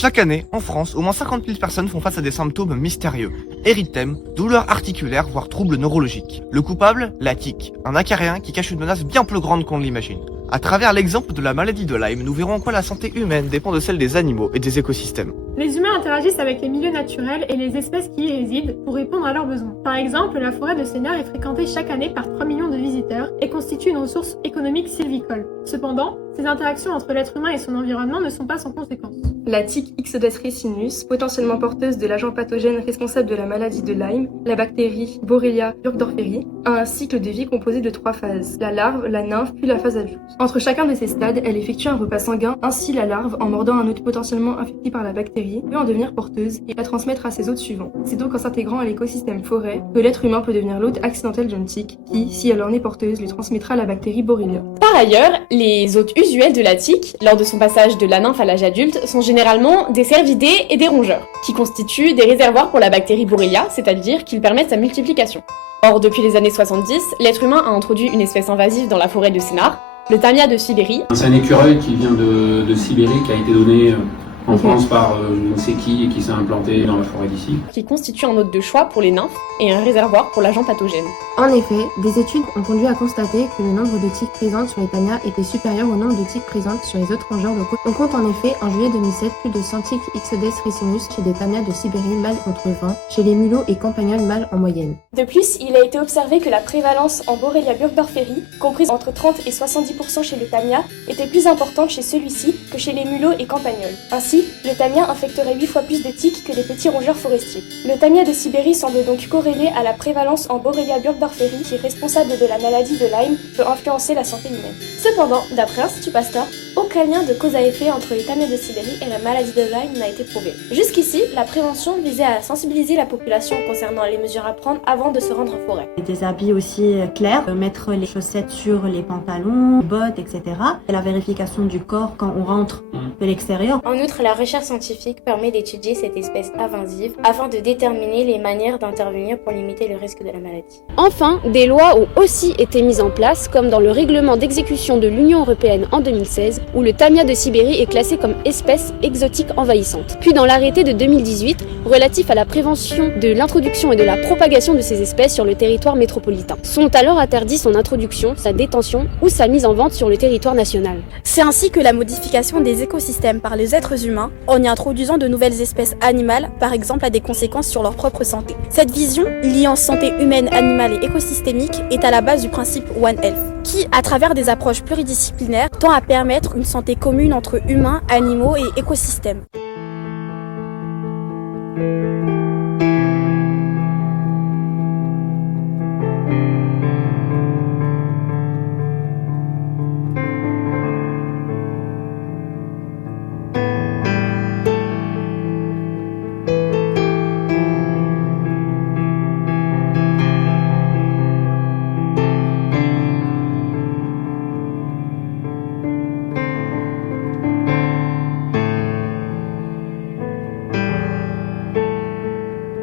Chaque année, en France, au moins 50 000 personnes font face à des symptômes mystérieux. Érythème, douleurs articulaires, voire troubles neurologiques. Le coupable, la tique, un acarien qui cache une menace bien plus grande qu'on ne l'imagine. À travers l'exemple de la maladie de Lyme, nous verrons en quoi la santé humaine dépend de celle des animaux et des écosystèmes. Les humains interagissent avec les milieux naturels et les espèces qui y résident pour répondre à leurs besoins. Par exemple, la forêt de Sénart est fréquentée chaque année par 3 millions de visiteurs et constitue une ressource économique sylvicole. Cependant, ces interactions entre l'être humain et son environnement ne sont pas sans conséquences. La tique Ixodes ricinus, potentiellement porteuse de l'agent pathogène responsable de la maladie de Lyme, la bactérie Borrelia burgdorferi, a un cycle de vie composé de 3 phases, la larve, la nymphe, puis la phase adulte. Entre chacun de ces stades, elle effectue un repas sanguin, ainsi la larve, en mordant un hôte potentiellement infecté par la bactérie, peut en devenir porteuse et la transmettre à ses hôtes suivants. C'est donc en s'intégrant à l'écosystème forêt que l'être humain peut devenir l'hôte accidentel d'une tique qui, si elle en est porteuse, lui transmettra la bactérie Borrelia. Par ailleurs, les hôtes usuels de la tique, lors de son passage de la nymphe à l'âge adulte, sont généralement des cervidés et des rongeurs, qui constituent des réservoirs pour la bactérie Borrelia, c'est-à-dire qu'ils permettent sa multiplication. Or, depuis les années 70, l'être humain a introduit une espèce invasive dans la forêt de Sénart, le tamia de Sibérie. C'est un écureuil qui vient de Sibérie, qui a été donné en France par je ne sais qui et qui s'est implanté dans la forêt d'ici. Qui constitue un hôte de choix pour les nymphes et un réservoir pour l'agent pathogène. En effet, des études ont conduit à constater que le nombre de tiques présentes sur les tamias était supérieur au nombre de tiques présentes sur les autres rongeurs locaux. On compte en effet, en juillet 2007, plus de 100 tiques Ixodes ricinus chez des tamias de Sibérie mâles contre 20, chez les mulots et campagnols mâles en moyenne. De plus, il a été observé que la prévalence en Borrelia burgdorferi, comprise entre 30 et 70% chez le tamia, était plus importante chez celui-ci que chez les mulots et campagnols. Ainsi, le tamia infecterait 8 fois plus de tiques que les petits rongeurs forestiers. Le tamia de Sibérie semble donc corrélé à la prévalence en Borrelia burgdorferi, qui est responsable de la maladie de Lyme, peut influencer la santé humaine. Cependant, d'après Institut Pasteur, aucun lien de cause à effet entre les tamias de Sibérie et la maladie de Lyme n'a été prouvé. Jusqu'ici, la prévention visait à sensibiliser la population concernant les mesures à prendre avant de se rendre en forêt. Des habits aussi clairs, mettre les chaussettes sur les pantalons, les bottes, etc. Et la vérification du corps quand on rentre de l'extérieur. En outre, la recherche scientifique permet d'étudier cette espèce invasive afin de déterminer les manières d'intervenir pour limiter le risque de la maladie. Enfin, des lois ont aussi été mises en place, comme dans le règlement d'exécution de l'Union européenne en 2016, où le tamia de Sibérie est classé comme espèce exotique envahissante. Puis dans l'arrêté de 2018, relatif à la prévention de l'introduction et de la propagation de ces espèces sur le territoire métropolitain. Sont alors interdits son introduction, sa détention ou sa mise en vente sur le territoire national. C'est ainsi que la modification des écosystèmes par les êtres humains, en y introduisant de nouvelles espèces animales, par exemple, a des conséquences sur leur propre santé. Cette vision, liant santé humaine, animale et écosystémique, est à la base du principe One Health, qui, à travers des approches pluridisciplinaires, tend à permettre une santé commune entre humains, animaux et écosystèmes.